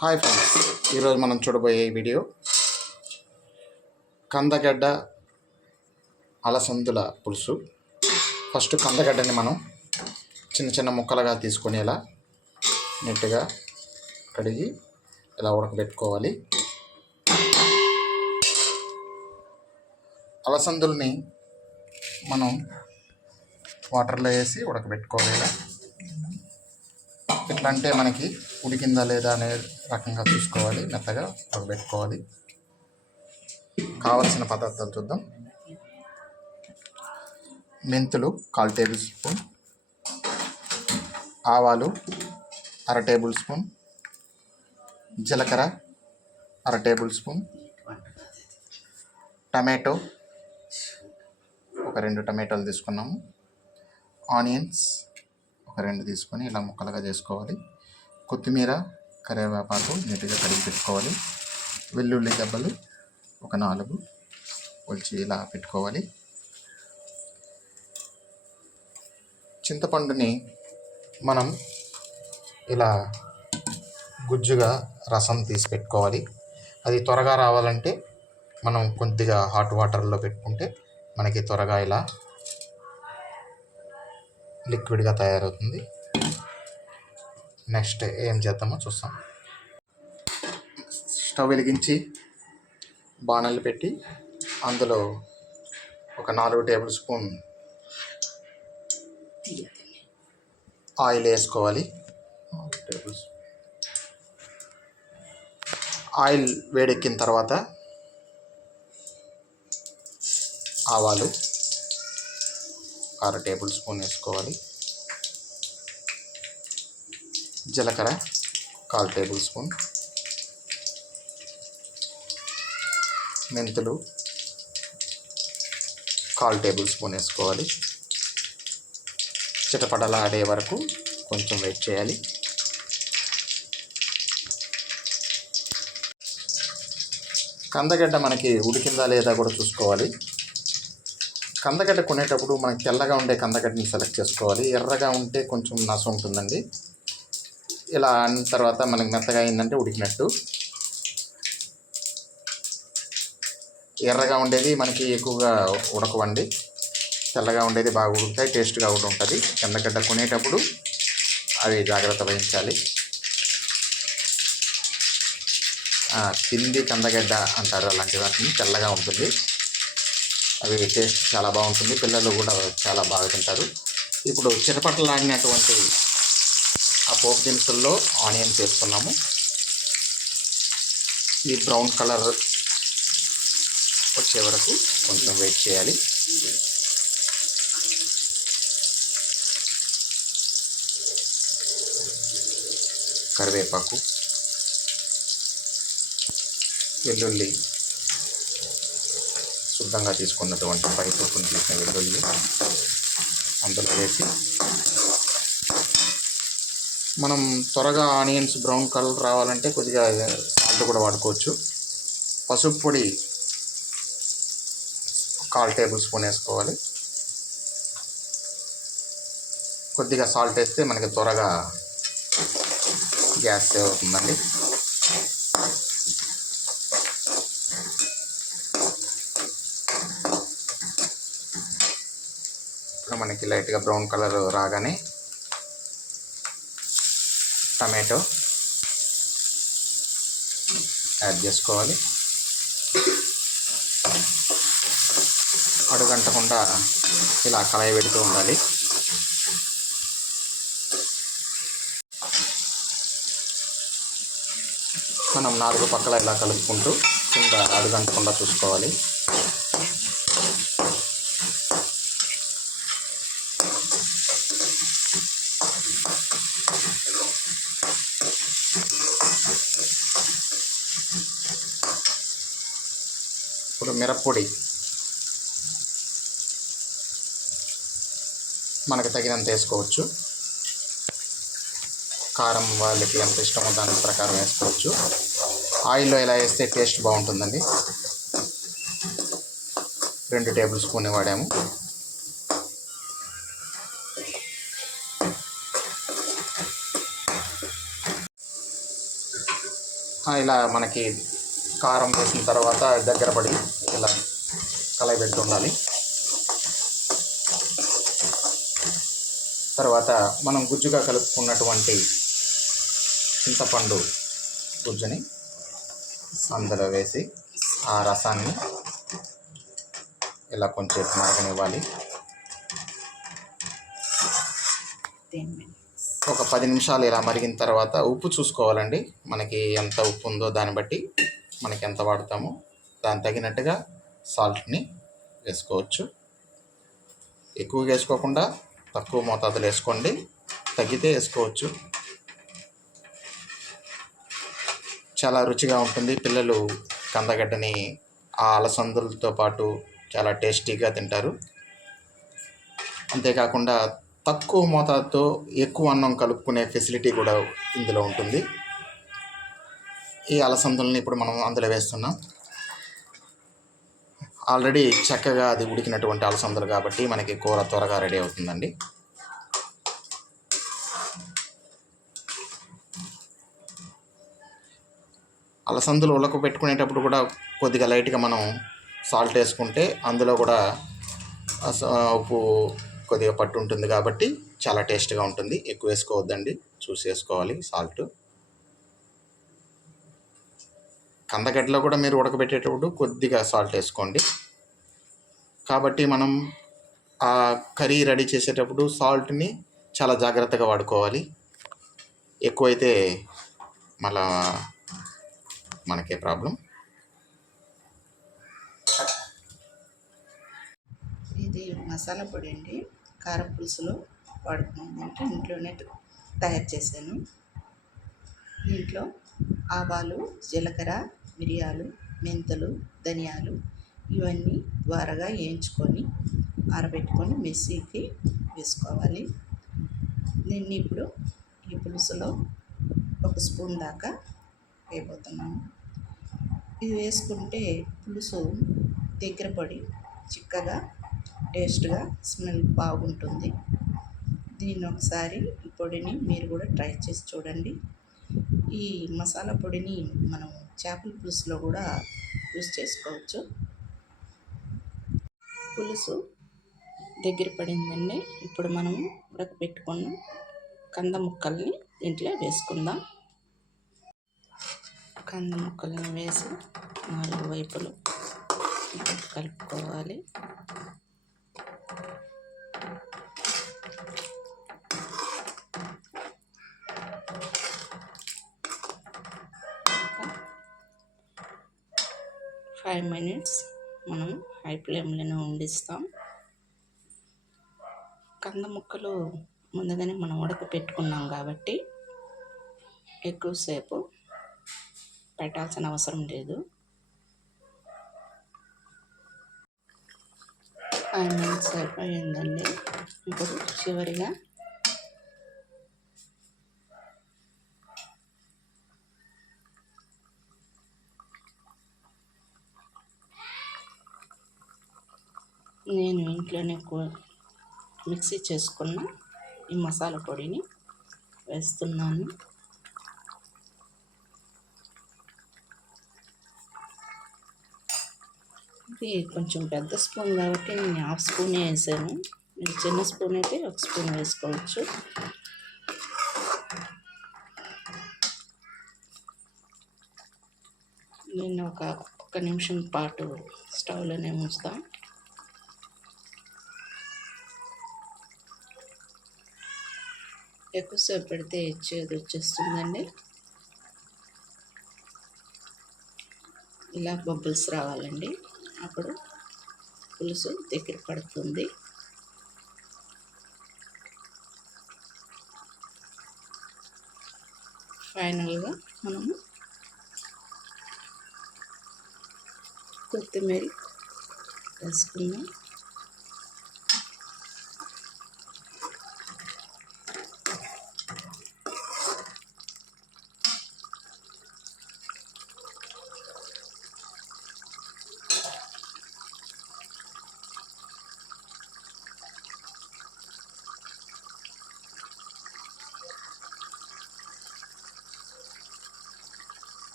Hi friends, ఈరోజు మనం చూడబోయే వీడియో కందగడ్డ అలసందుల పులుసు. ఫస్ట్ కందగడ్డని మనం చిన్న చిన్న ముక్కలుగా తీసుకొని ఇలా నీట్గా కడిగి ఇలా ఉడకబెట్టుకోవాలి. అలసందుల్ని మనం వాటర్లో వేసి ఉడకబెట్టుకోవాలి. ఎట్లా అంటే మనకి ఉడికిందా లేదా అనే రకంగా చూసుకోవాలి. మెత్తగా ఉడకబెట్టుకోవాలి. కావలసిన పదార్థాలు చూద్దాం. మెంతులు 1/4 టేబుల్ స్పూన్, ఆవాలు 1/2 టేబుల్ స్పూన్, జీలకర్ర 1/2 టేబుల్ స్పూన్, టమాటో ఒక 2 టమాటోలు తీసుకున్నాము, ఆనియన్స్ ఒక 2 తీసుకొని ఇలా ముక్కలుగా చేసుకోవాలి. కొత్తిమీర, కరివేపాకు నీట్గా కడిగి పెట్టుకోవాలి. వెల్లుల్లి దెబ్బలు ఒక 4 ఒలిచి ఇలా పెట్టుకోవాలి. చింతపండుని మనం ఇలా గుజ్జుగా రసం తీసి పెట్టుకోవాలి. అది త్వరగా రావాలంటే మనం కొద్దిగా హాట్ వాటర్లో పెట్టుకుంటే మనకి త్వరగా ఇలా లిక్విడ్గా తయారవుతుంది. నెక్స్ట్ ఏం చేద్దామో చూస్తాం. స్టవ్ వెలిగించి బాణలు పెట్టి అందులో ఒక 4 టేబుల్ స్పూన్ ఆయిల్ వేసుకోవాలి. ఆయిల్ వేడెక్కిన తర్వాత ఆవాలు 1/2 టేబుల్ స్పూన్ వేసుకోవాలి. జీలకర్ర 1/4 టేబుల్ స్పూన్, మెంతులు 1/4 టేబుల్ స్పూన్ వేసుకోవాలి. చిటపటలా ఆడే వరకు కొంచెం వెయిట్ చేయాలి. కందగడ్డ మనకి ఉడికిందా లేదా కూడా చూసుకోవాలి. కందగడ్డ కొనేటప్పుడు మనకి తెల్లగా ఉండే కందగడ్డని సెలెక్ట్ చేసుకోవాలి. ఎర్రగా ఉంటే కొంచెం నసం ఉంటుందండి. ఇలా అన్న తర్వాత మనకి మెత్తగా అయిందంటే ఉడికినట్టు. ఎర్రగా ఉండేది మనకి ఎక్కువగా ఉడకవండి. తెల్లగా ఉండేది బాగా ఉడుకుతాయి, టేస్ట్గా కూడా ఉంటుంది. కందగడ్డ కొనేటప్పుడు అవి జాగ్రత్త వహించాలి. పిండి కందగడ్డ అంటారు, అలాంటి వాటిని తెల్లగా ఉంటుంది. అవి టేస్ట్ చాలా బాగుంటుంది, పిల్లలు కూడా చాలా బాగా తింటారు. ఇప్పుడు చిటపటలాడినటువంటి ఆ పోపు దినుసుల్లో ఆనియన్స్ వేసుకున్నాము. ఈ బ్రౌన్ కలర్ వచ్చే వరకు కొంచెం వెయిట్ చేయాలి. కరివేపాకు, వెల్లుల్లి శుద్ధంగా తీసుకున్నటువంటి పరిపూర్ణ తీసిన వెల్లుల్లి అందులో వేసి మనం త్వరగా ఆనియన్స్ బ్రౌన్ కలర్ రావాలంటే కొద్దిగా సాల్ట్ కూడా వాడుకోవచ్చు. పసుపు పొడి 1/4 టేబుల్ స్పూన్ వేసుకోవాలి. కొద్దిగా సాల్ట్ వేస్తే మనకి త్వరగా గ్యాస్ సేవ్ అవుతుందండి. ఇప్పుడు మనకి లైట్గా బ్రౌన్ కలర్ రాగానే టమాటో యాడ్ చేసుకోవాలి. అడుగంటకుండా ఇలా కలయి పెడుతూ ఉండాలి. మనం 4 పక్కల ఇలా కలుపుకుంటూ కింద అడుగంటకుండా చూసుకోవాలి. ఇప్పుడు మిరప్పొడి మనకు తగినంత వేసుకోవచ్చు. కారం వాళ్ళకి ఎంత ఇష్టమో దాని ప్రకారం వేసుకోవచ్చు. ఆయిల్లో ఇలా వేస్తే టేస్ట్ బాగుంటుందండి. 2 టేబుల్ స్పూన్ వాడాము. ఇలా మనకి కారం వేసిన తర్వాత దగ్గర పడి ఇలా కలయబెడుతూ ఉండాలి. తర్వాత మనం గుజ్జుగా కలుపుకున్నటువంటి చింతపండు గుజ్జుని అందులో వేసి ఆ రసాన్ని ఇలా కొంచెం మరగనివ్వాలి. ఒక 10 నిమిషాలు ఇలా మరిగిన తర్వాత ఉప్పు చూసుకోవాలండి. మనకి ఎంత ఉప్పు ఉందో దాన్ని బట్టి మనకి ఎంత వాడతామో దానికి తగినట్టుగా సాల్ట్ని వేసుకోవచ్చు. ఎక్కువగా వేసుకోకుండా తక్కువ మోతాదులో వేసుకోండి, తగ్గితే వేసుకోవచ్చు. చాలా రుచిగా ఉంటుంది. పిల్లలు కందగడ్డని ఆ అలసందులతో పాటు చాలా టేస్టీగా తింటారు. అంతేకాకుండా తక్కువ మోతాదుతో ఎక్కువ అన్నం కలుపుకునే ఫెసిలిటీ కూడా ఇందులో ఉంటుంది. ఈ అలసందుల్ని ఇప్పుడు మనం అందులో వేస్తున్నాం. ఆల్రెడీ చక్కగా అది ఉడికినటువంటి అలసందులు కాబట్టి మనకి కూర త్వరగా రెడీ అవుతుందండి. అలసందులు ఉడకబెట్టుకునేటప్పుడు కూడా కొద్దిగా లైట్గా మనం సాల్ట్ వేసుకుంటే అందులో కూడా ఉప్పు కొద్దిగా పట్టు ఉంటుంది కాబట్టి చాలా టేస్ట్గా ఉంటుంది. ఎక్కువ వేసుకోవద్దండి, చూసి వేసుకోవాలి సాల్ట్. కందగడ్డలో కూడా మీరు ఉడకబెట్టేటప్పుడు కొద్దిగా సాల్ట్ వేసుకోండి. కాబట్టి మనం ఆ కర్రీ రెడీ చేసేటప్పుడు సాల్ట్ని చాలా జాగ్రత్తగా వాడుకోవాలి. ఎక్కువైతే మళ్ళా మనకే ప్రాబ్లం. ఇది మసాలా పొడి అండి, కారపులుసులో వాడుకునేది. అంటే ఇంట్లోనే తయారు చేశాను. దీంట్లో ఆవాలు, జీలకర్ర, మిరియాలు, మెంతులు, ధనియాలు ఇవన్నీ ద్వారగా వేయించుకొని ఆరబెట్టుకొని మిక్సీకి వేసుకోవాలి. దీన్ని ఇప్పుడు ఈ పులుసులో 1 స్పూన్ దాకా వేయబోతున్నాను. ఇది వేసుకుంటే పులుసు దగ్గర పడి చిక్కగా టేస్ట్గా స్మెల్ బాగుంటుంది. దీన్ని ఒకసారి ఈ పొడిని మీరు కూడా ట్రై చేసి చూడండి. ఈ మసాలా పొడిని మనం చేపల పులుసులో కూడా యూస్ చేసుకోవచ్చు. పులుసు దగ్గర పడిందండి. ఇప్పుడు మనము ఉడకబెట్టుకున్న కంద ముక్కల్ని దీంట్లో వేసుకుందాం. కంద ముక్కల్ని వేసి 4 వైపులు కలుపుకోవాలి. ఒక 5 మినిట్స్ మనం హై ఫ్లేమ్లోనే ఉండిస్తాం. కంద ముక్కలు ముందుగానే మనం ఉడకపెట్టుకున్నాం కాబట్టి ఎక్కువసేపు పెట్టాల్సిన అవసరం లేదు. 5 మినిట్స్ అయిపోయిందండి. ఇప్పుడు చివరిగా నేను ఇంట్లోనే మిక్సీ చేసుకున్న ఈ మసాలా పొడిని వేస్తున్నాను. ఇది కొంచెం పెద్ద స్పూన్ కాబట్టి నేను 1/2 స్పూనే వేసాను. మీరు చిన్న స్పూన్ అయితే 1 స్పూన్ వేసుకోవచ్చు. నేను ఒక నిమిషం పాటు స్టవ్లోనే ఉంచుతాం. ఎక్కువసేపు పెడితే చేదు వచ్చేస్తుందండి. ఇలా బబుల్స్ రావాలండి, అప్పుడు పులుసు దగ్గర పడుతుంది. ఫైనల్గా మనము కొత్తిమీర వేసుకుందాం.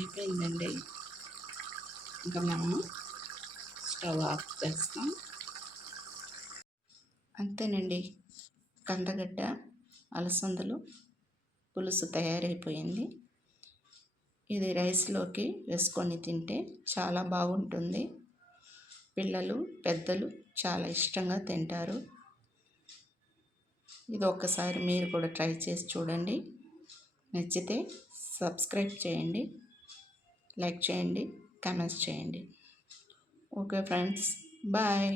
అయిపోయిందండి. ఇంకా మనము స్టవ్ ఆఫ్ చేస్తాం. అంతేనండి, కందగడ్డ అలసందలు పులుసు తయారైపోయింది. ఇది రైస్లోకి వేసుకొని తింటే చాలా బాగుంటుంది. పిల్లలు పెద్దలు చాలా ఇష్టంగా తింటారు. ఇది ఒక్కసారి మీరు కూడా ట్రై చేసి చూడండి. నచ్చితే సబ్స్క్రైబ్ చేయండి, లైక్ చేయండి, కామెంట్స్ చేయండి. Okay friends, bye.